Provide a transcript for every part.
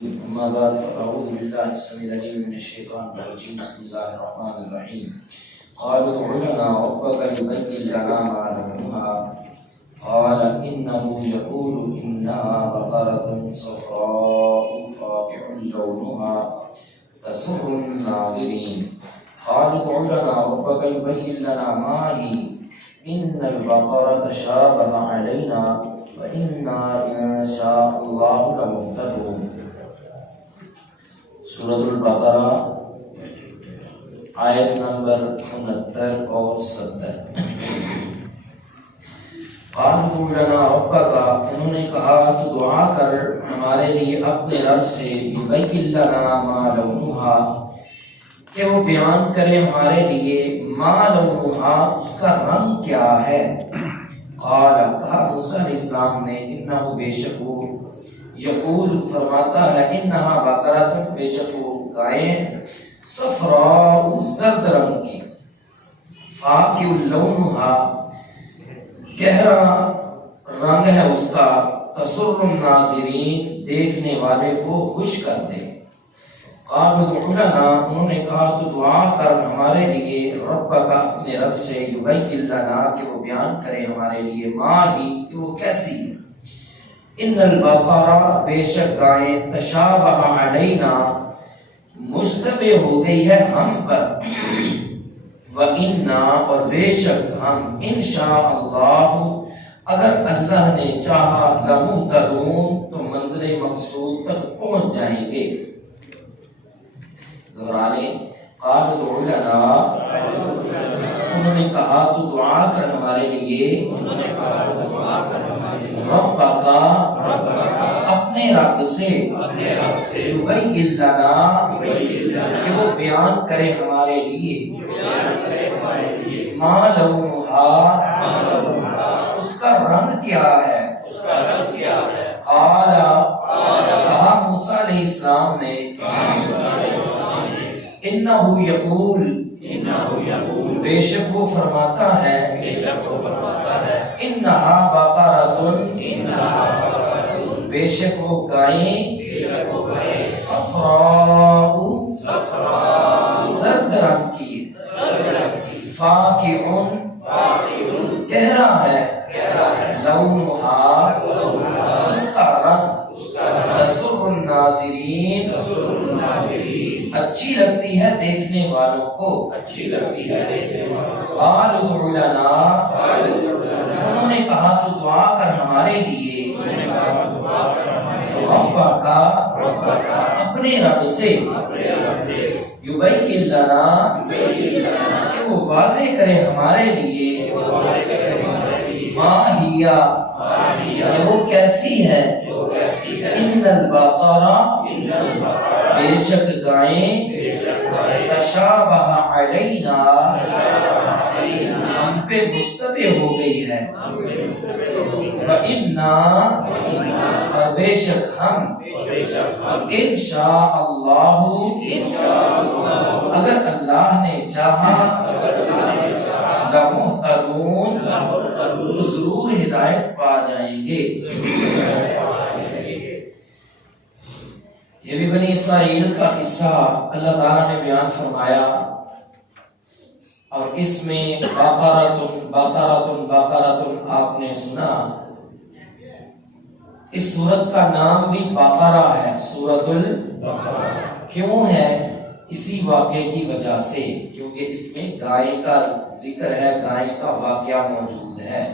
أما بعد فأعوذ بالله السميع العليم من الشيطان الرجيم بسم الله الرحمن الرحيم قالوا ادع لنا ربك يبين لنا ما لونها قال إنه يقول إنها بقرة صفراء فاقع لونها تسر الناظرين قالوا ادع لنا ربك يبين لنا ما هي إن البقرة تشابه علينا وإنا إن شاء الله لمهتدون سورۃ البقرہ آیت نمبر 69 اور 70۔ قالوا لنا ربک، انہوں نے کہا تو دعا کر ہمارے لیے اپنے رب سے، یبین لنا ما لونھا، کہ وہ بیان کرے ہمارے لیے ما لونھا، اس کا رنگ کیا ہے۔ قال، کہا موسیٰ علیہ السلام نے، انہ بے شک وہ، یقول فرماتا ہے، انہا بقرۃ بے شک وہ گائیں، صفراء زرد رنگ کی، فاقع لونھا گہرا رنگ ہے اس کا، تسر الناظرین دیکھنے والے کو خوش کر دے۔ قالوا ادع لنا، انہوں نے کہا تو دعا کر ہمارے لیے، ربک اپنے رب سے، یبین لنا کہ وہ بیان کرے ہمارے لیے، ما ہی کہ وہ کیسی ہے، ان البقرہ بے شک گائیں، تشابہ علینا مشتبہ ہو گئی ہے ہم پر، وَإِنَّا اور بے شک ہم، انشاء اللہ اگر اللہ نے چاہا، لمہتدون تو منزل مقصود تک پہنچ جائیں گے۔ دہرانے، قالوا ادع لنا، انہوں نے کہا تو دعا کر ہمارے لیے، ربک اپنے رب سے، یبین لنا کہ وہ بیان کرے ہمارے لیے، ما لونھا اس کا رنگ کیا ہے۔ قال، کہا موسیٰ علیہ السلام نے، انہ یقول بے شک وہ فرماتا ہے، انہا بقرۃ بے شک وہ گائیں، صفراء زرد رنگ کی، فاقع گہرا ہے، لونھا اس کا رنگ، تسر الناظرین اچھی لگتی ہے دیکھنے والوں کو۔ قالوا ادع لنا، انہوں نے کہا تو دعا کر ہمارے لیے، ربک اپنے رب سے، یبین لنا کہ وہ واضح کرے ہمارے لیے، ما ہی کہ وہ کیسی ہے، ان البقرہ بے شک گائیں، تشابہ علینا ہم پہ مشتبہ ہو گئی ہے، وَإِنَّا اور بے شک ہم، انشاء اللہ اگر اللہ نے چاہا، لمہتدون تو ضرور ہدایت پا جائیں گے۔ یہ بھی بنی اسرائیل کا قصہ اللہ تعالیٰ نے بیان فرمایا، اور اس میں بقرۃ آپ نے سنا۔ اس سورت کا نام بھی بقرہ ہے، سورۃ البقرہ کیوں ہے؟ اسی واقعے کی وجہ سے، کیونکہ اس میں گائے کا ذکر ہے، گائے کا واقعہ موجود ہے،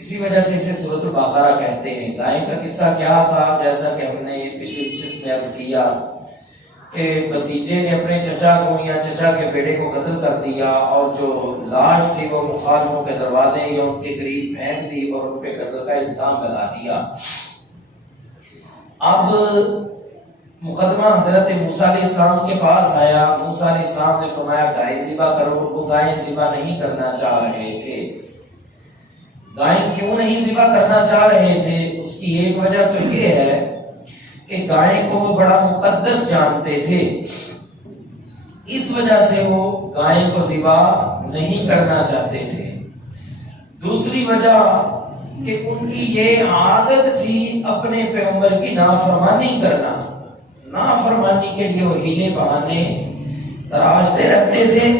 اسی وجہ سے اسے سورۃ البقرہ کہتے ہیں۔ گائے کا قصہ کیا تھا؟ جیسا کہ ہم نے پچھلی نشست میں عرض کیا کہ بھتیجے نے اپنے چچا کو یا چچا کے بیٹے کو قتل کر دیا، اور جو لاش تھی وہ مخالفوں کے دروازے یا ان کے قریب پھینک دی اور ان پہ قتل کا الزام لگا دیا۔ اب مقدمہ حضرت موسیٰ علیہ السلام کے پاس آیا، موسیٰ علیہ السلام نے فرمایا گائے ذبح کرو، وہ گائے ذبح نہیں کرنا چاہ رہے تھے۔ گائیں کیوں نہیں ذبح کرنا چاہ رہے تھے؟ اس کی ایک وجہ تو یہ ہے کہ گائے کو وہ بڑا مقدس جانتے تھے، اس وجہ سے وہ گائے کو ذبح نہیں کرنا چاہتے تھے۔ دوسری وجہ کہ ان کی یہ عادت تھی اپنے پیغمبر کی نافرمانی کرنا، نافرمانی کے لیے وہ ہیلے بہانے تراشتے رہتے تھے۔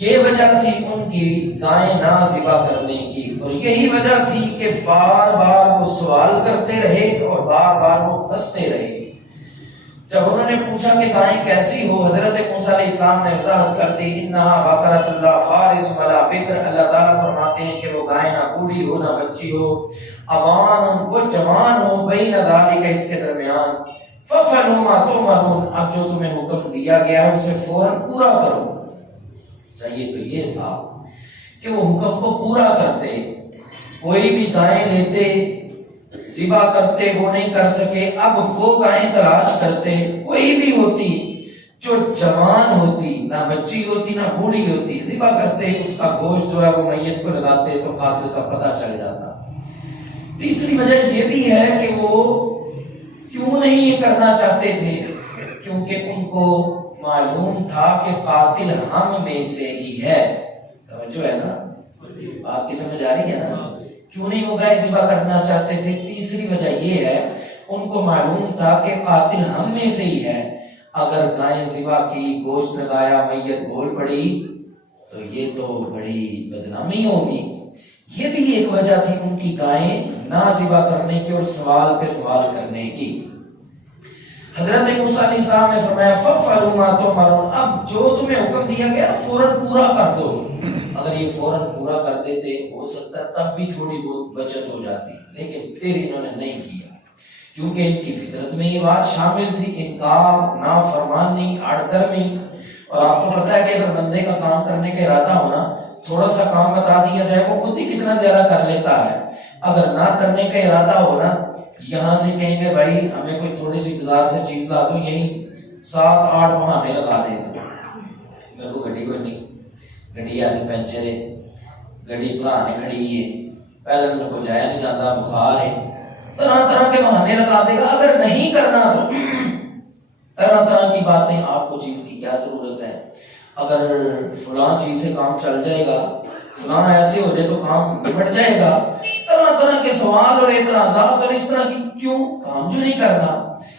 یہ وجہ تھی ان کی گائیں نہ ذبح کرنے کی، اور یہی وجہ تھی کہ بار بار وہ سوال کرتے رہے اور بار بار وہ ہنستے رہے۔ جب انہوں نے پوچھا کہ گائیں کیسی ہو، حضرت موسیٰ علیہ السلام نے وضاحت کر دی، انہا بقرۃ لا فارض ولا بکر، اللہ تعالیٰ فرماتے ہیں کہ وہ گائیں نہ بوڑھی ہو نہ بچی ہو، اوان وہ جوان ہو، بین ذالک اس کے درمیان، ففعلوا ما تؤمرون، اب جو تمہیں حکم دیا گیا ہے اسے فوراً پورا کرو۔ چاہیے تو یہ تھا کہ وہ حکم کو پورا کرتے، کوئی بھی گائیں لیتے ذبح کرتے، وہ نہیں کر سکے، اب وہ گائیں تلاش کرتے، کوئی بھی ہوتی جو جوان ہوتی، نہ بچی ہوتی نہ بوڑھی ہوتی، ذبح کرتے، اس کا گوشت جو ہے وہ میت کو لگاتے تو قاتل کا پتہ چل جاتا۔ تیسری وجہ یہ بھی ہے کہ وہ کیوں نہیں یہ کرنا چاہتے تھے، کیونکہ ان کو معلوم تھا کہ قاتل ہم میں سے ہی ہے۔ توجہ ہے نا، بات کی سمجھ آ رہی ہے نا؟ کیوں نہیں وہ گائے ذبح کرنا چاہتے تھے؟ تیسری وجہ یہ ہے، ان کو معلوم تھا کہ قاتل ہم میں سے ہی ہے، اگر گائیں ذبح کی، گوشت لگایا، میت بول پڑی تو یہ تو بڑی بدنامی ہوگی۔ یہ بھی ایک وجہ تھی ان کی گائیں نہ ذبح کرنے کی اور سوال پہ سوال کرنے کی۔ حضرت موسیٰ علیہ السلام نے فرمایا فَفْعَلُوا مَا تُؤْمَرُونَ، اب جو تمہیں حکم دیا گیا فوراً پورا کر دو۔ اگر یہ فوراً پورا کر دیتے ہو سکتا تب بھی تھوڑی بہت بچت ہو جاتی، لیکن پھر انہوں نے نہیں کیا، کیونکہ ان کی فطرت میں یہ بات شامل تھی، انکار، نافرمانی، اڑگرمی۔ اور آپ کو پتہ ہے کہ اگر بندے کا کام کرنے کا ارادہ ہونا، تھوڑا سا کام بتا دیا جائے وہ خود ہی کتنا زیادہ کر لیتا ہے۔ اگر نہ کرنے کا ارادہ ہونا، یہاں سے کہیں گے بھائی ہمیں کوئی تھوڑی سی بازار سے چیز لا دو، یہیں 7-8 بہانے لگا دے گا، میرے کو گڈی کوئی نہیں، گڈی آدھی پنچر ہے، گڈی پرانے کھڑی ہے، پہلے میرے کو جایا نہیں جاتا، بخار ہے، طرح طرح کے بہانے لگا دے گا۔ اگر نہیں کرنا تو طرح طرح کی باتیں، آپ کو چیز کی کیا ضرورت ہے، اگر فلاں چیز سے کام چل جائے گا، فلاں ایسے ہو جائے تو کام نمٹ جائے گا، طرح طرح کے سوال اور اعتراضات، اور اس طرح کی کیوں کام جو نہیں کرنا۔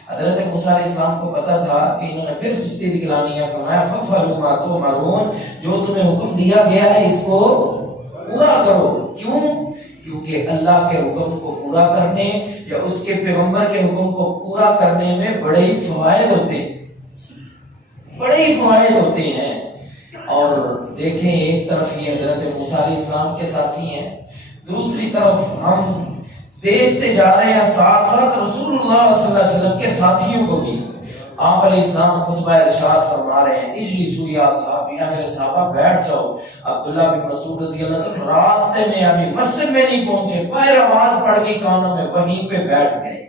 حضرت موسیٰ علیہ السلام کو پتا تھا کہ انہوں نے پھر سستی دکھلانی ہے، فرمایا فَفْعَلُوا مَا تُؤْمَرُونَ، جو تمہیں حکم دیا گیا ہے اس کو پورا کرو۔ کیوں؟ کیونکہ اللہ کے حکم کو پورا کرنے یا اس کے پیغمبر کے حکم کو پورا کرنے میں بڑے ہی فوائد ہوتے ہیں۔ اور دیکھیں ایک طرف یہ حضرت موسیٰ علیہ السلام کے ساتھی ہیں، دوسری طرف ہم دیکھتے جا رہے ہیں ساتھ ساتھ رسول اللہ صلی اللہ علیہ وسلم کے ساتھیوں کو بھی۔ آپ علیہ السلام خطبہ ارشاد فرما رہے ہیں، اجلسوا یا صحابی، میرے صحابہ بیٹھ جاؤ۔ عبداللہ بن مسعود رضی اللہ عنہ راستے میں یعنی مسجد میں نہیں پہنچے، باہر آواز پڑ گئی کانوں میں، وہیں پہ بیٹھ گئے۔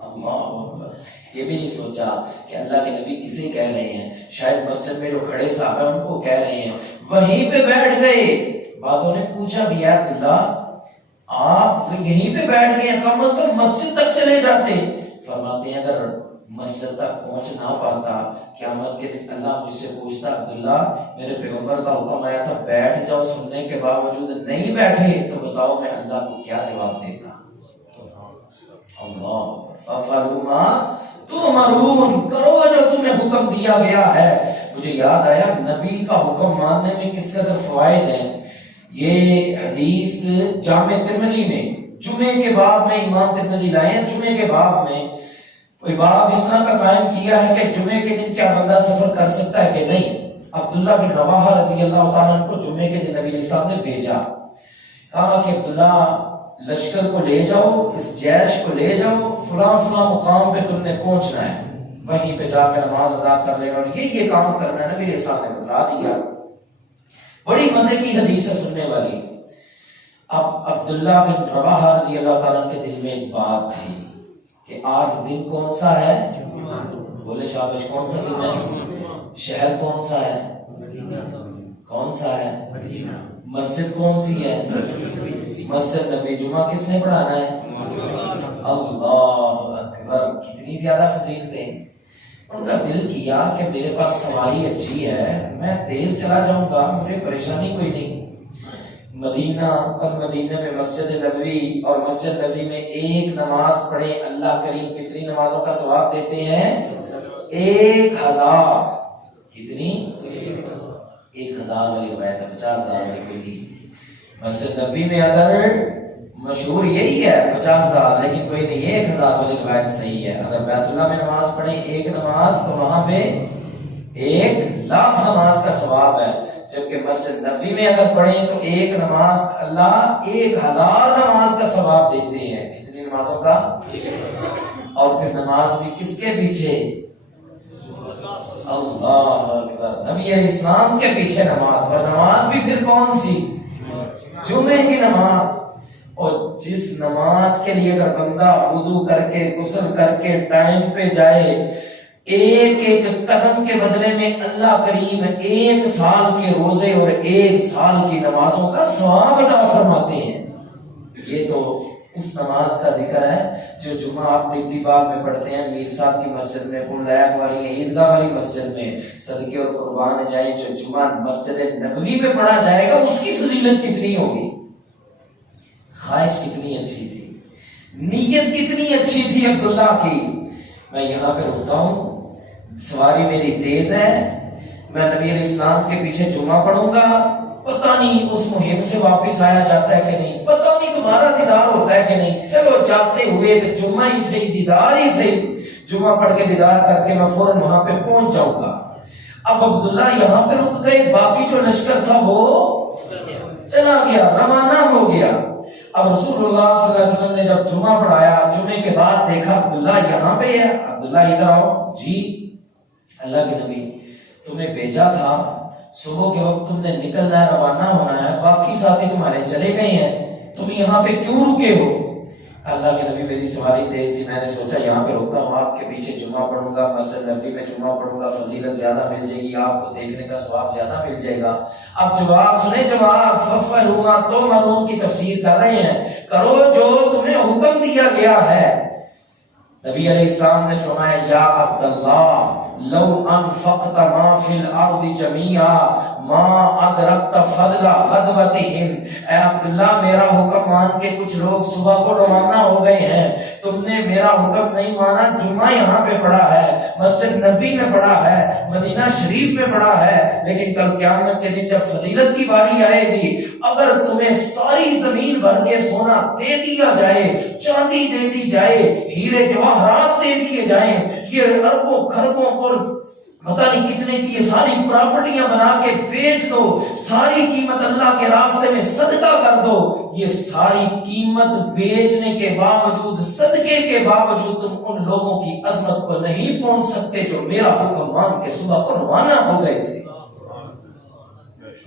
اللہ اکبر، یہ بھی نہیں سوچا کہ اللہ کے نبی کسے کہہ رہے ہیں، شاید مسجد میں جو کھڑے صحابہ ان کو کہہ رہے ہیں، وہیں پہ بیٹھ گئے۔ بعدوں نے پوچھا بھی یا عبداللہ آپ یہیں پہ بیٹھ گئے ہیں، کم از کم مسجد تک چلے جاتے۔ فرماتے ہیں اگر مسجد تک پہنچ نہ پاتا، قیامت کے دن اللہ مجھ سے پوچھتا عبداللہ میرے پیغمبر کا حکم آیا تھا بیٹھ جاؤ، سننے کے باوجود نہیں بیٹھے، تو بتاؤ میں اللہ کو کیا جواب دیتا۔ اللہ فَفْعَلُوا مَا تُؤْمَرُونَ، کرو جو تمہیں حکم دیا گیا ہے۔ مجھے یاد آیا نبی کا حکم ماننے میں کس قدر فوائد ہیں۔ یہ حدیث جامع ترمذی میں جمعے کے باب میں امام ترمذی لائے ہیں، جمعے کے باب میں کوئی باب اس طرح کا قائم کیا ہے کہ جمعے کے دن کیا بندہ سفر کر سکتا ہے کہ نہیں۔ عبداللہ بن رواحہ رضی اللہ تعالیٰ عنہ کو جمعے کے دن نبی علیہ السلام نے بھیجا، کہا کہ عبداللہ لشکر کو لے جاؤ، اس جیش کو لے جاؤ، فلاں فلاں مقام پہ تم نے پہنچنا ہے، وہیں پہ جا کے نماز ادا کر لے گا، اور یہ کام کرنا ہے۔ نبی علیہ السلام نے بتلا دیا۔ بڑی مزے کی حدیث ہے سننے والی۔ اب عبداللہ بن رواحہ رضی اللہ تعالیٰ کے دل میں ایک بات تھی کہ آج دن کون سا ہے؟ بولے شابش، کون سا دن ہے؟ شہر کون سا ہے؟ کون سا ہے؟ مسجد کون سی ہے؟ مسجد نبی۔ جمعہ کس نے پڑھانا ہے؟ اللہ اکبر، کتنی زیادہ فضیلتیں۔ ان کا دل کیا کہ میرے پاس سواری اچھی ہے، میں تیز چلا جاؤں گا، مجھے پریشانی کوئی نہیں۔ مدینہ اور مدینہ میں مسجد نبوی اور مسجد نبوی میں ایک نماز پڑھے اللہ کریم کتنی نمازوں کا ثواب دیتے ہیں؟ 1000. کتنی؟ 1000 والی روایت ہے، 50,000 والی کوئی نہیں. مسجد نبوی میں اگر مشہور یہی ہے 50,000، لیکن کوئی نہیں، 1000 والی روایت صحیح ہے. اگر بیت اللہ میں نماز پڑھیں ایک نماز تو وہاں پہ 1,00,000 نماز کا ثواب ہے، جبکہ مسجد نبوی میں اگر پڑھیں تو ایک نماز اللہ 1000 نماز کا ثواب دیتے ہیں. اتنی نمازوں کا. اور پھر نماز بھی کس کے پیچھے؟ اللہ اکبر، نبی علیہ السلام کے پیچھے نماز. اور نماز بھی پھر کون سی؟ جمعے کی نماز. اور جس نماز کے لیے اگر بندہ وضو کر کے غسل کر کے ٹائم پہ جائے، ایک ایک قدم کے بدلے میں اللہ کریم 1 سال کے روزے اور 1 سال کی نمازوں کا ثواب عطا فرماتے ہیں. یہ تو اس نماز کا ذکر ہے جو جمعہ آپ ڈگری باغ میں پڑھتے ہیں، میر صاحب کی مسجد میں، پنڈائک والی عیدگاہ والی مسجد میں صدقے اور قربان جائیں. جو جمعہ مسجد نبوی میں پڑھا جائے گا اس کی فضیلت کتنی ہوگی، خواہش کتنی اچھی تھی، نیت کتنی اچھی تھی عبداللہ کی. میں یہاں پہ رکتا ہوں، سواری میری تیز ہے، میں نبی علیہ السلام کے پیچھے جمعہ پڑھوں گا. پتہ نہیں اس مہم سے واپس آیا جاتا ہے کہ نہیں، پتہ نہیں تمہارا دیدار ہوتا ہے کہ نہیں. چلو جاتے ہوئے کہ جمعہ ہی صحیح، دیدار ہی صحیح، جمعہ پڑھ کے دیدار کر کے میں فوراً وہاں پہ پہنچ جاؤں گا. اب عبداللہ یہاں پہ رک گئے، باقی جو لشکر تھا وہ چلا گیا، روانہ ہو گیا. اب رسول اللہ صلی اللہ علیہ وسلم نے جب جمعہ پڑھایا، جمعے کے بعد دیکھا عبداللہ یہاں پہ ہے. عبداللہ ادھر آؤ. جی اللہ کے نبی تمہیں بھیجا تھا، صبح کے وقت تم نے نکلنا ہے، روانہ ہونا ہے، باقی ساتھی تمہارے چلے گئے ہیں، تم یہاں پہ کیوں رکے ہو؟ اللہ کے نبی میری سواری تیز تھی، میں نے سوچا یہاں پہ رکتا ہوں، آپ کے پیچھے جمعہ پڑھوں گا، مسجد نبوی میں جمعہ پڑھوں گا، فضیلت زیادہ مل جائے گی، آپ کو دیکھنے کا ثواب زیادہ مل جائے گا. اب جواب سنیں، جواب فَفَعَلُوا مَا تُؤْمَرُونَ کی تفسیر کر رہے ہیں، کرو جو تمہیں حکم دیا گیا ہے. نبی علیہ السلام نے فرمایا یا عبداللہ لو انفقت ما فی الارض جميعا ما ادرکت فضل غدوتهم. اے عبداللہ میرا حکم مان کے کچھ لوگ صبح کو روانہ ہو گئے ہیں، تم نے میرا حکم نہیں مانا، جمعہ یہاں پہ پڑھا ہے، مسجد نبوی میں پڑھا ہے، مدینہ شریف میں پڑھا ہے، لیکن کل قیامت کے دن جب فضیلت کی باری آئے گی، اگر تمہیں ساری زمین بھر کے سونا دے دیا جائے، چاندی دے دی جائے، ہیرے جواہرات دے دیے جائیں، یہ اربوں خربوں اور پتہ نہیں کتنے کی یہ ساری پراپرٹیاں بنا کے بیچ دو، ساری قیمت اللہ کے راستے میں صدقہ کر دو، یہ ساری قیمت بیچنے کے باوجود، صدقے کے باوجود تم ان لوگوں کی عظمت کو نہیں پہنچ سکتے جو میرا حکم مان کے صبح کو روانہ ہو گئے تھے.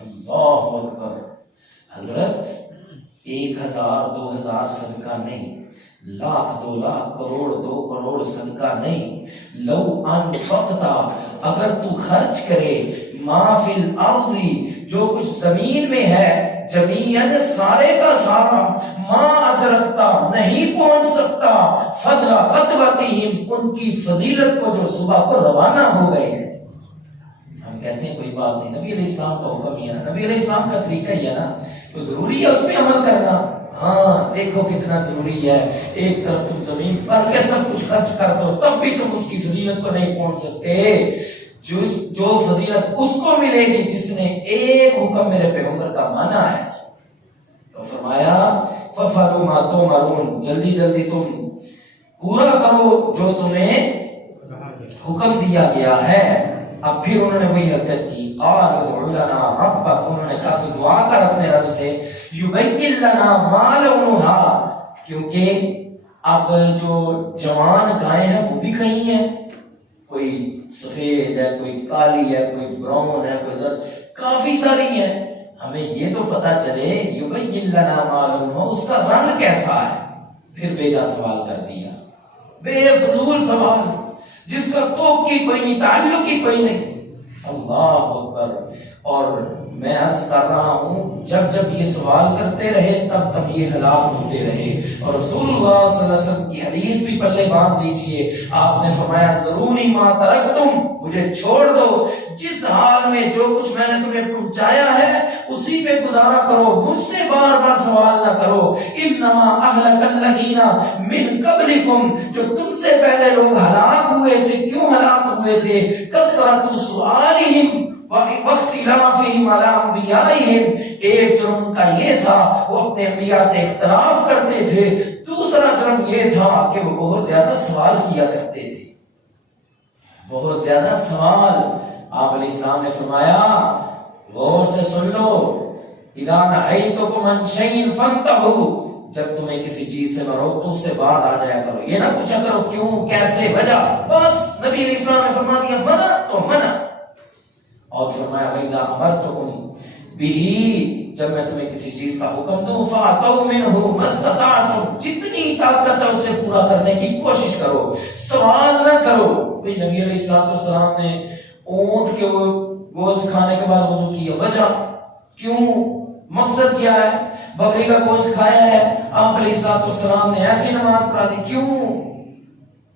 اللہ اکبر. حضرت 1000 2000 صدقہ نہیں، 1,00,000 2 لاکھ، کروڑ 2 کروڑ صدقہ نہیں. لو انفقتا اگر تو خرچ کرے، ما فی الارض جو کچھ زمین میں ہے، جمیعاً سارے کا سارا، ما ادرکتا نہیں پہنچ سکتا، فضل غدوتہم ان کی فضیلت کو جو صبح کو روانہ ہو گئے ہیں. ہم کہتے ہیں کوئی بات نہیں، نبی علیہ السلام کا حکم ہی ہے نا، نبی علیہ السلام کا طریقہ ہی ہے نا، تو ضروری ہے اس پہ عمل کرنا. ہاں دیکھو کتنا ضروری ہے، ایک طرف تم زمین پر کے سب کچھ خرچ کر دو تب بھی تم اس کی فضیلت کو نہیں پہنچ سکتے. جو فضیلت اس کو ملے گی جس نے ایک حکم میرے پیغمبر کا مانا ہے. تو فرمایا فَفَعَلُوا مَا تُؤْمَرُونَ، جلدی جلدی تم پورا کرو جو تمہیں حکم دیا گیا ہے. اب پھر انہوں نے وہی حرکت کی، قَالُوا ادْعُ لَنَا رَبَّكَ، انہوں نے کہا تو دعا کر اپنے رب سے، يُبَيِّن لَنَا مَا لَوْنُهَا، کیونکہ اب جو جوان گائیں ہیں وہ بھی کہیں ہیں، کوئی سفید ہے، کوئی کالی ہے، کوئی براؤن ہے، کوئی زرد، کافی ساری ہیں. ہمیں یہ تو پتا چلے يُبَيِّن لَنَا مَا لَوْنُهَا اس کا رنگ کیسا ہے. پھر بیجا سوال کر دیا، بے فضول سوال جس کا توق کی کوئی نہیں، تعلق کی کوئی نہیں. اللہ اکبر. اور میں عرض کر رہا ہوں جب جب یہ سوال کرتے رہے تب تب یہ ہلاک ہوتے رہے. اور رسول اللہ صلی اللہ علیہ وسلم کی حدیث بھی پلے باندھ لیجئے. آپ نے فرمایا ضروری ما ترکتم، مجھے چھوڑ دو، جس حال میں جو کچھ میں نے تمہیں پہنچایا ہے اسی پہ گزارا کرو، مجھ سے بار بار سوال نہ کرو. انما اہلک الذین من قبلکم، جو تم سے پہلے لوگ ہلاک ہوئے تھے. کیوں ہلاک ہوئے تھے؟ کثرت سؤالہم واختلافہم علی انبیائہم. ایک جرم کا یہ تھا وہ اپنے انبیاء سے اختلاف کرتے تھے. دوسرا جرم یہ تھا کہ وہ بہت زیادہ سوال کیا کرتے تھے، بہت زیادہ سوال. آپ علیہ السلام نے فرمایا غور سے سن لو، اذا نہیتکم عن شیء فانتہوا، جب تمہیں کسی چیز سے مرو تو اس سے بعد آ جایا کرو. یہ نہ پوچھا کرو کیوں کیسے وجہ، بس نبی علیہ السلام نے فرما دیا منع تو منع. اور فرمایا وَإِذَا أَمَرْتُكُمْ بِهِ، جب میں تمہیں کسی چیز کا حکم دوں فَأْتُوا مِنْهُ مَا اسْتَطَعْتُمْ، جتنی طاقت ہے اسے پورا کرنے کی کوشش کرو، سوال نہ کرو. بھئی نبی علیہ السلام نے اونٹ کے گوشت کھانے کے بعد وضو کیا، وجہ کیوں، مقصد کیا ہے؟ بکری کا گوشت کھایا ہے، آپ علیہ السلام نے ایسی نماز پڑھا دی، کیوں؟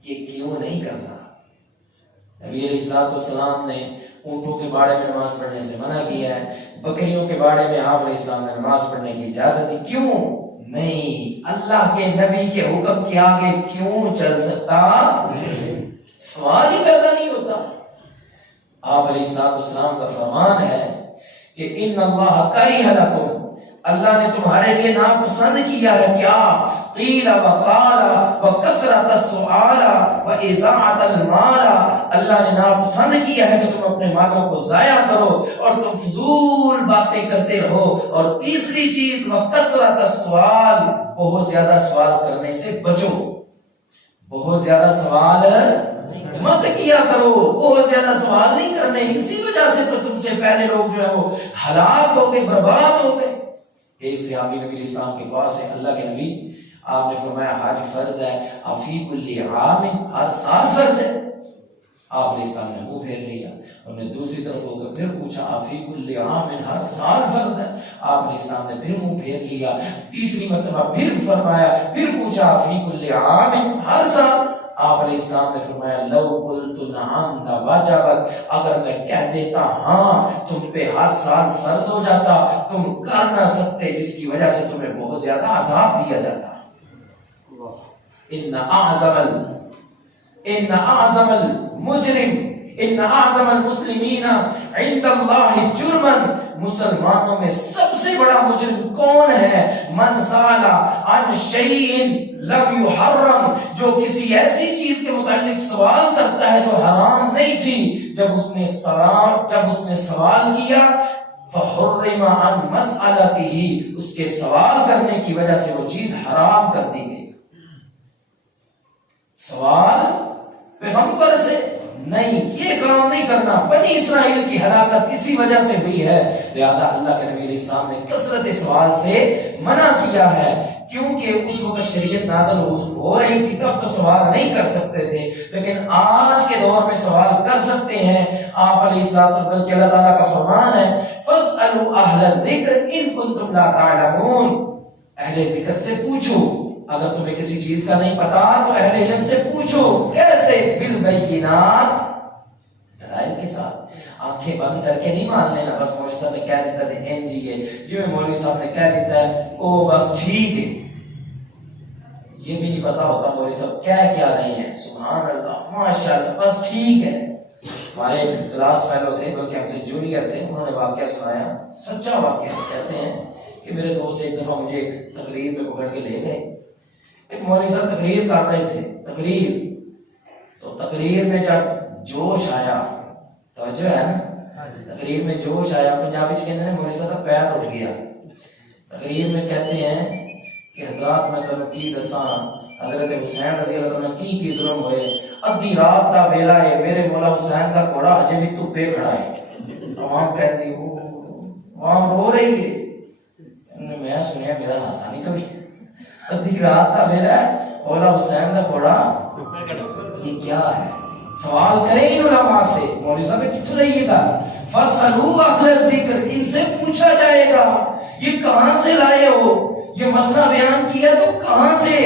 یہ کیوں نہیں کرنا. نبی علیہ السلام نے اونٹوں کے باڑے میں نماز پڑھنے سے منع کیا ہے، بکریوں کے باڑے میں آپ علیہ السلام نے نماز پڑھنے کی اجازت دی. کیوں نہیں؟ اللہ کے نبی کے حکم کے آگے کیوں چل سکتا؟ سوال ہی پیدا نہیں ہوتا. آپ علیہ السلام کا فرمان ہے کہ ان اللہ کرہ لکم، اللہ نے تمہارے لیے ناپسند کیا ہے کیا؟ قیل وقال وکثرت السؤال واضاعت المال، اللہ نے ناپسند کیا ہے کہ تم اپنے مالوں کو ضائع کرو اور تم فضول باتیں کرتے رہو. اور تیسری چیز وکثرت السؤال، بہت زیادہ سوال کرنے سے بچو، بہت زیادہ سوال مت کیا کرو، بہت زیادہ سوال نہیں کرنے. اسی وجہ سے تو تم سے پہلے لوگ جو ہے وہ ہلاک ہو گئے، برباد ہو گئے. ایک صحابی نبی علیہ السلام کے پاس ہے، اللہ کے نبی آپ نے فرمایا حج فرض ہے، افی کل عام، ہر سال فرض ہے. آپ علیہ السلام نے منہ پھیر لیا. انہوں نے دوسری طرف ہو کر پھر پوچھا افی کل عام، ہر سال فرض ہے. آپ علیہ السلام نے پھر منہ پھیر لیا. تیسری مرتبہ پھر فرمایا، پھر پوچھا افی کل عام، ہر سال. آپ علیہ السلام نے فرمایا لو قلت نعم لوجبت، اگر میں کہہ دیتا ہاں تم پہ ہر سال فرض ہو جاتا، تم کر نہ سکتے، جس کی وجہ سے تمہیں بہت زیادہ عذاب دیا جاتا. ان اعظم المجرم، ان اعظم المسلمین عند اللہ جرما، مسلمانوں میں سب سے بڑا مجرم کون ہے؟ من سال عن شیء لم یحرم، جو کسی ایسی چیز کے متعلق سوال کرتا ہے جو حرام نہیں تھی، جب اس نے سوال کیا فحرم عن مسألته، اس کے سوال کرنے کی وجہ سے وہ چیز حرام کر دی گئی. سوال پیغمبر سے نہیں، یہ کام نہیں کرنا. بنی اسرائیل کی ہلاکت اسی وجہ سے ہوئی ہے، لہذا اللہ کے نبی علیہ السلام نے کثرت سوال سے منع کیا ہے. کیونکہ اس وقت شریعت نازل ہو رہی تھی، تب تو سوال نہیں کر سکتے تھے، لیکن آج کے دور میں سوال کر سکتے ہیں. آپ علیہ السلام بلکہ اللہ تعالیٰ کا فرمان ہے فَاسْأَلُوا أَهْلَ الذِّكْرِ إِن كُنتُمْ لَا تَعْلَمُونَ، اہل ذکر سے پوچھو، اگر تمہیں کسی چیز کا نہیں پتا تو اہل علم سے پوچھو. کیسے؟ بالبینات، دلائل کے ساتھ. آنکھیں بند کر کے نہیں مان لینا بس مولوی صاحب نے کہہ دیتا ہے این جی ہے، جو مولوی صاحب نے کہہ دیتا ہے او بس ٹھیک ہے. یہ بھی نہیں پتا ہوتا مولوی صاحب کہہ کیا رہی ہیں. سبحان اللہ، ماشاءاللہ، بس ٹھیک ہے. ہمارے کلاس فیلو تھے، بلکہ ہم سے جونیئر تھے، انہوں نے واقعہ سنایا، سچا واقعہ. کہتے ہیں کہ میرے دوست ایک دفعہ مجھے ایک تقریر میں پکڑ کے لے گئے. ایک مولوی صاحب تقریر کر رہے تھے، تو تقریر میں جب جوش آیا، توجہ ہے نا، تقریر میں جوش آیا، پنجابی سے کہتے ہیں مولوی صاحب کا پیر اٹھ گیا. تقریر میں کہتے ہیں کہ حضرات میں تمہیں کی دساں حضرت حسین رضی اللہ عنہ کی ظلم ہوئے، ادھی رات دا ویلا ہے، میرے مولا حسین دا گھوڑا ہجے بھی تو پہ کھڑا ہے. عوام کہتی عوام رو رہی ہے. میں سنیا میرا ہنسا نہیں کبھی. ادھی رات دا ویلا ہے، مولا حسین دا گھوڑا، یہ کیا ہے؟ سوال کریں ان علماء سے. مولوی صاحب کتنے رہیے گا فَاسْأَلُوا أَهْلَ الذِّكْرِ, ان سے پوچھا جائے گا یہ کہاں سے لائے ہو, یہ مسئلہ بیان کیا تو کہاں سے,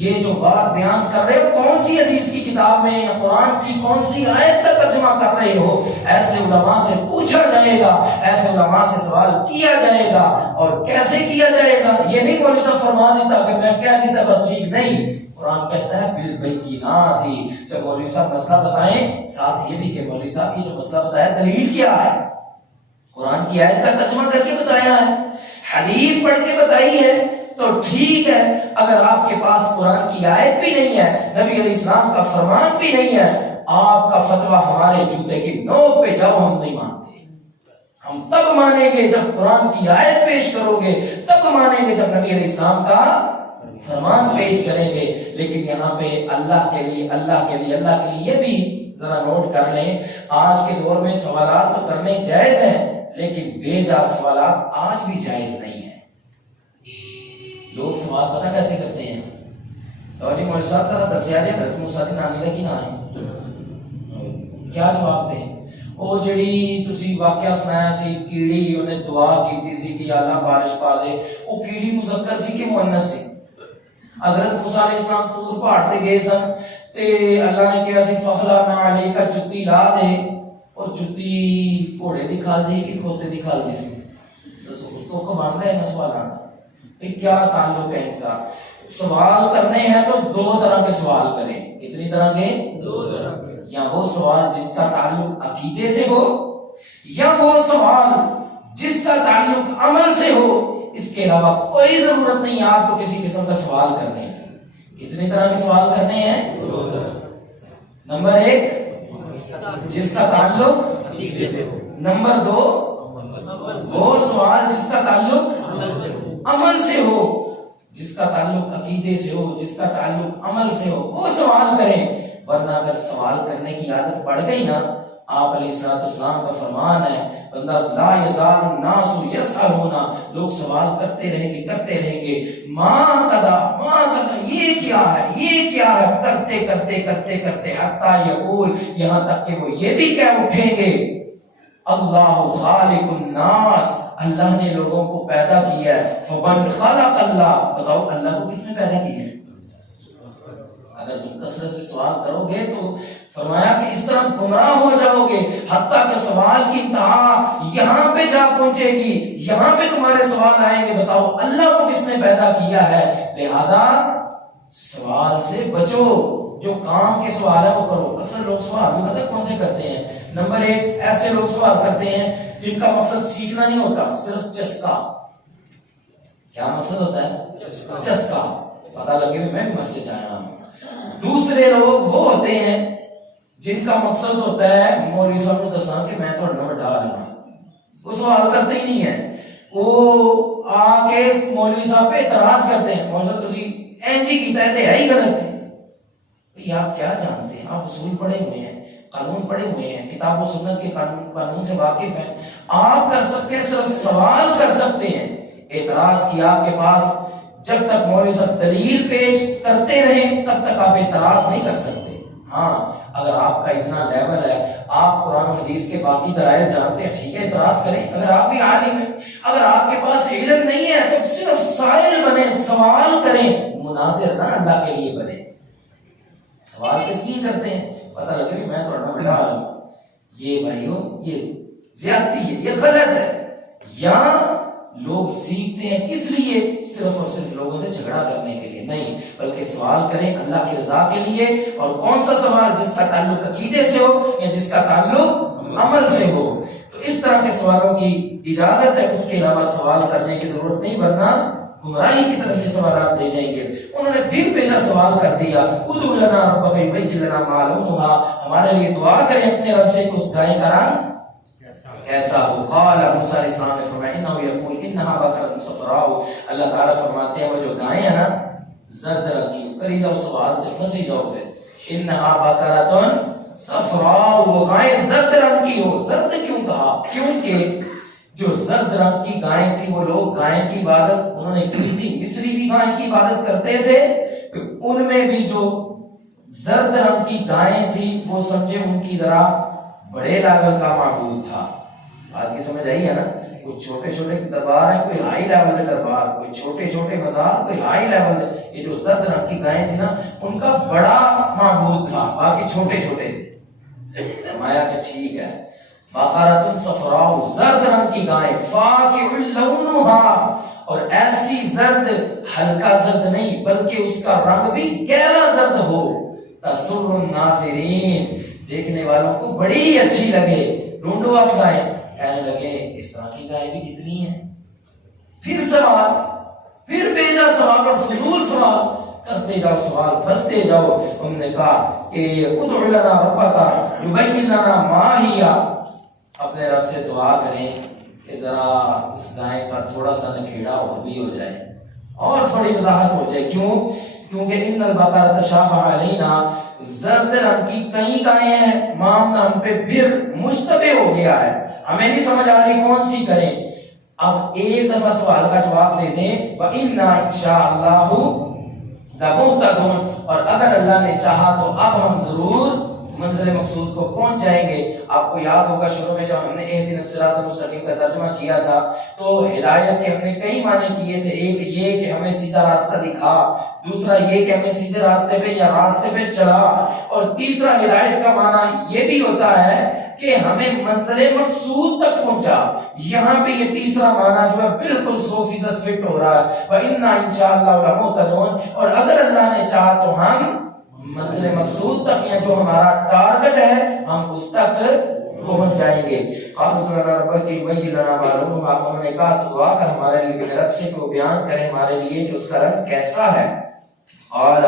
یہ جو بات بیان کر رہے ہو کون سی حدیث کی کتاب میں یا قرآن کی کون سی آیت کا ترجمہ کر رہے ہو. ایسے علماء سے پوچھا جائے گا, ایسے علماء سے سوال کیا جائے گا. اور کیسے کیا جائے گا, یہ نہیں مولوی صاحب فرما دیتا کہ میں کہہ دیتا بس ٹھیک, نہیں. قرآن کہتا ہے بالبینات ہی, جب مولوی صاحب مسئلہ بتائیں ساتھ یہ بھی کہ مولوی صاحب یہ جو مسئلہ بتایا دلیل کیا ہے, قرآن کی آیت کا ترجمہ کر کے بتایا ہے, حدیث پڑھ کے بتائی ہے تو ٹھیک ہے. اگر آپ کے پاس قرآن کی آیت بھی نہیں ہے, نبی علیہ السلام کا فرمان بھی نہیں ہے, آپ کا فتویٰ ہمارے جوتے کی نوک پہ جاؤ, ہم نہیں مانتے. ہم تب مانیں گے جب قرآن کی آیت پیش کرو گے, تب مانیں گے جب نبی علیہ السلام کا فرمان پیش کریں گے. لیکن یہاں پہ اللہ کے لیے اللہ کے لیے اللہ کے لیے یہ بھی ذرا نوٹ کر لیں, آج کے دور میں سوالات تو کرنے جائز ہیں لیکن بے جا سوالات آج بھی جائز نہیں ہیں. لوگ سوال پتہ کیسے کرتے ہیں, اور جی مولوی صاحب ذرا دسیا جائے حضرت موسیٰ دی نانی دا کی نام ہے, کیا جواب دیں؟ وہ جڑی تسی واقعہ سنایا سی کیڑی انہیں دعا کیتی سی کہ اللہ بارش پا دے, وہ کیڑی مذکر سی کہ مؤنث سی؟ حضرت موسیٰ علیہ السلام طور پہاڑ تے گئے سن تے اللہ نے کہا سی فخلعنا علیک جتی لا دے, اور جتی گھوڑے دی کھال دی کہ کھوتے دی کھال دی سی؟ تو کو مان رہے ہیں سوالات, کیا تعلق ہے ان کا؟ سوال کرنے ہیں تو دو طرح کے سوال کریں. کتنی طرح کے؟ دو طرح کے. یا وہ سوال جس کا تعلق عقیدے سے ہو, یا وہ سوال جس کا تعلق عمل سے ہو. اس کے علاوہ کوئی ضرورت نہیں ہے آپ کو کسی قسم کا سوال کرنے کی. کتنی طرح کے سوال کرنے ہیں؟ دو طرح. نمبر ایک جس کا تعلق عقیدے سے ہو, نمبر دو وہ سوال جس کا تعلق عمل سے ہو. جس کا تعلق عقیدے سے ہو, جس کا تعلق عمل سے ہو, وہ سوال کریں. ورنہ اگر سوال کرنے کی عادت پڑ گئی نا, آپ علیہ السلام کا فرمان ہے بندہ لا یزال الناس یسألون, لوگ سوال کرتے رہیں گے ماں قدا یہ کیا ہے, یہ کیا ہے, کرتے کرتے کرتے کرتے حتی یقول, یہاں تک کہ وہ یہ بھی کہہ اٹھیں گے اللہ خالق الناس, اللہ نے لوگوں کو پیدا کیا ہے. فمن خلق اللہ, بتاؤ اللہ کو کس نے پیدا کیا ہے؟ اگر تم کثرت سے سوال کرو گے تو فرمایا کہ اس طرح گمراہ ہو جاؤ گے, حتیٰ کہ سوال کی انتہا یہاں پہ جا پہنچے گی, یہاں پہ تمہارے سوال آئیں گے بتاؤ اللہ کو کس نے پیدا کیا ہے. لہذا سوال سے بچو, جو کام کے سوال ہے وہ کرو. اکثر لوگ سوال بھی پتہ کون سے کرتے ہیں. نمبر ایک, ایسے لوگ سوال کرتے ہیں جن کا مقصد سیکھنا نہیں ہوتا, صرف چسکا. کیا مقصد ہوتا ہے؟ چسکا, پتہ لگے میں بھی مسجد آیا ہوں. دوسرے لوگ وہ ہوتے ہیں جن کا مقصد ہوتا ہے مولوی صاحب کو دساں کہ میں تو نمبر ڈال رہا ہوں. وہ سوال کرتے ہی نہیں ہے, وہ آ کے مولوی صاحب پہ اعتراض کرتے ہیں, مولوی صاحب تجھے این جی کی تحت ہے ہی غلط ہے. آپ کیا جانتے ہیں؟ آپ اصول پڑھے ہوئے ہیں, قانون پڑھے ہوئے ہیں, کتاب و سنت کے قانون سے واقف ہیں. آپ کر سکتے ہیں, صرف سوال کر سکتے ہیں. اعتراض کیا آپ کے پاس, جب تک مولوی صاحب دلیل پیش کرتے رہیں تب تک آپ اعتراض نہیں کر سکتے. ہاں اگر آپ کا اتنا لیول ہے, آپ قرآن و حدیث کے باقی دلائل جانتے ہیں, ٹھیک ہے اعتراض کریں. اگر آپ بھی عالم ہیں, اگر آپ کے پاس علم نہیں ہے تو صرف سائل بنے, سوال کریں, مناظر نہ اللہ کے لیے بنے. سوال کس لیے کرتے ہیں؟ پتہ لگے بھی میں تو بٹھا رہا ہوں. یہ بھائیوں یہ زیادتی ہے, یہ غلط ہے. یا لوگ سیکھتے ہیں کس لیے؟ صرف اور صرف لوگوں سے جھگڑا کرنے کے لیے نہیں, بلکہ سوال کریں اللہ کی رضا کے لیے. اور کون سا سوال؟ جس کا تعلق عقیدے سے ہو یا جس کا تعلق عمل سے ہو. تو اس طرح کے سوالوں کی اجازت ہے, اس کے علاوہ سوال کرنے کی ضرورت نہیں, ورنہ گمراہی کی طرف یہ سوالات لے جائیں گے. انہوں نے پھر پہلا سوال کر دیا, ادعو لنا ربک یبین لنا ما لونھا, ہمارے لیے دعا کریں اپنے رب سے کہ اس گائے کا رنگ کیسا ہو. قال موسیٰ علیہ السلام نے فرمایا انہ یقول انہا بقرۃ صفراء, اللہ تعالیٰ فرماتے ہیں وہ جو گائیں ہیں نا زرد رنگ کی. کری جاؤ سوال تو پھنسی جاؤ پھر. انہا بقرۃ صفراء, وہ گائیں زرد رنگ کی ہو. زرد کیوں کہا؟ کیونکہ جو زرد رنگ کی گائیں تھی وہ لوگ گائیں کی عبادت انہوں نے کی تھی. مصری بھی گائیں کی عبادت کرتے تھے, کہ ان میں بھی جو زرد رنگ کی گائیں تھی، وہ سمجھے ان کی ذرا بڑے لیول کا معبود تھا. بات کی سمجھ آئی ہے نا؟ کوئی چھوٹے چھوٹے دربار ہیں، کوئی ہائی لیول کے دربار، کوئی چھوٹے چھوٹے مزار، کوئی ہائی لیول. یہ جو زرد رنگ کی گائیں تھی نا، ان کا بڑا معبود تھا، باقی چھوٹے چھوٹے. فرمایا کہ ٹھیک ہے. بقرۃ صفراء، زرد رنگ کی گائیں، فاقع لونھا، اور ایسی زرد، ہلکا زرد نہیں بلکہ اس کا رنگ بھی گہرا زرد ہو. تسر الناظرین، دیکھنے والوں کو بڑی اچھی لگے. ڈھونڈو آپ گائیں. کہنے لگے اس طرح کی گائیں بھی کتنی ہیں. پھر سوال، پھر بھیجا سوال اور فضول سوال کرتے جاؤ، سوال پھنستے جاؤ. انہوں نے کہا کہ ادع لنا ربک یبین لنا ما ہی، اپنے رب سے دعا کریں کہ ذرا اس گائے کا تھوڑا سا نکھیڑا اور بھی ہو جائے اور تھوڑی وضاحت ہو جائے. کیوں؟ کیونکہ ان البقرۃ تشابہ علینا، زرد رنگ کی کئی گائیں ہیں، معاملہ ہم پہ پھر مشتبہ ہو گیا ہے، ہمیں نہیں سمجھ آ رہی کون سی کریں. اب ایک دفعہ سوال کا جواب دے دیں، وَإِنَّا إِنْ شَاءَ اللَّهُ لَمُهْتَدُونَ، اور اگر اللہ نے چاہا تو اب ہم ضرور منزل مقصود کو پہنچ جائیں گے. آپ کو یاد ہوگا شروع میں جب ہم نے اہدنا الصراط المستقیم کا ترجمہ کیا تھا تو ہدایت کے ہم نے کئی معنی کیے تھے. ایک یہ کہ ہمیں سیدھا راستہ دکھا، دوسرا یہ کہ ہمیں سیدھے راستے پہ یا راستے پہ چلا، اور تیسرا ہدایت کا معنی یہ بھی ہوتا ہے کہ ہمیں منزل مقصود تک پہنچا. یہاں پہ یہ تیسرا معنی جو ہے بالکل 100% فٹ ہو رہا ہے. وَإِنَّا إِنْ شَاءَ اللَّهُ لَمُهْتَدُونَ، اور اگر اللہ نے چاہا تو ہم منزل مقصود تک، یا جو ہمارا ٹارگٹ ہے، ہم اس تک پہنچ جائیں گے. انہوں نے کہا تو دعا کر ہمارے لیے رب سے کہ وہ بیان کرے ہمارے لیے کہ اس کا رنگ کیسا ہے. اور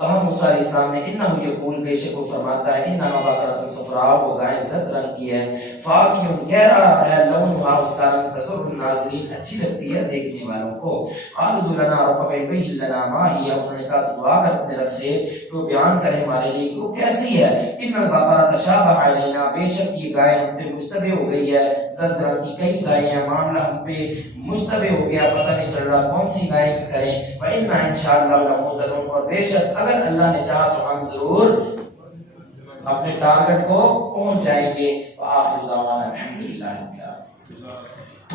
کہا موسیٰ علیہ السلام نے انہو یقول، بے شک وہ فرماتا ہے، انہا بقرۃ صفراء، وہ گائے زرد رنگ کی ہے، فاقع گہرا ہے، لونھا اس کا رنگ، تسر الناظرین اچھی لگتی ہے دیکھنے والوں کو. قالوا ادع لنا ربک یبین لنا ما ہی، انہوں نے کہا تو دعا کر اپنے رب سے کہ وہ بیان کرے ہمارے لیے کہ وہ کیسی ہے. ان البقرۃ تشابہ علینا، بے شک یہ گائے ہم پہ مشتبہ ہو گئی ہے. زرد رنگ کی کئی گائیں ہیں، معاملہ ہم پہ مشتبہ ہو گیا، پتہ نہیں چل رہا کون سی گائے کریں. وَإِنَّا إِنْ شَاءَ اللَّهُ لَمُهْتَدُونَ، اور بے شک اگر اللہ نے چاہا تو ہم ضرور اپنے ٹارگٹ کو پہنچ جائیں گے. وآخر دعوانا الحمدللہ رب العالمین.